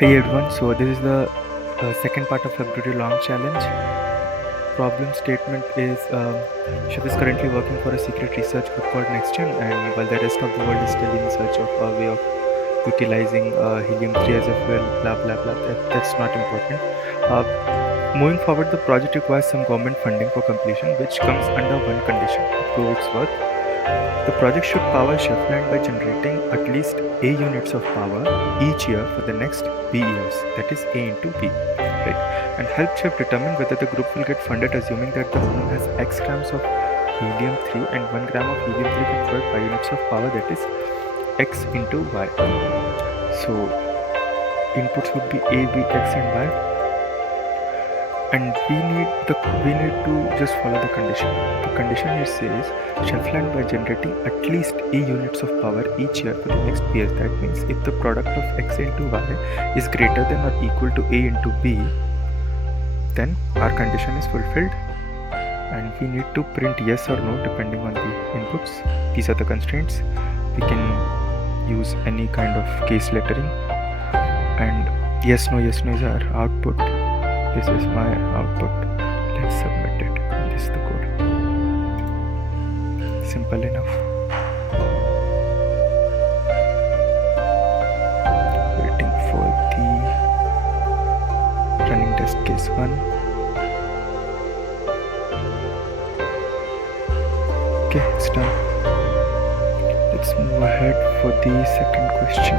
Hey everyone, so this is the second part of February Long challenge. Problem statement is Shiv is currently working for a secret research group called NextGen, and while the rest of the world is still in search of a way of utilizing helium-3 as a fuel, blah blah blah, that's not important. Moving forward, the project requires some government funding for completion, which comes under one condition: to prove its worth. The project should power Chefland by generating at least A units of power each year for the next B years, that is A into B, right? And help Chef determine whether the group will get funded, assuming that the room has X grams of helium-3 and 1 gram of helium-3 can provide 5 units of power, that is X into Y. So inputs would be A, B, X and Y. And we need to just follow the condition. The condition here says Chefland by generating at least A units of power each year for the next B years. That means if the product of X into Y is greater than or equal to A into B, then our condition is fulfilled, and we need to print yes or no depending on the inputs. These are the constraints. We can use any kind of case lettering, and yes no is our output. This is my output. Let's submit it. And this is the code. Simple enough. Waiting for the running test case 1. Okay, it's done. Let's move ahead for the second question.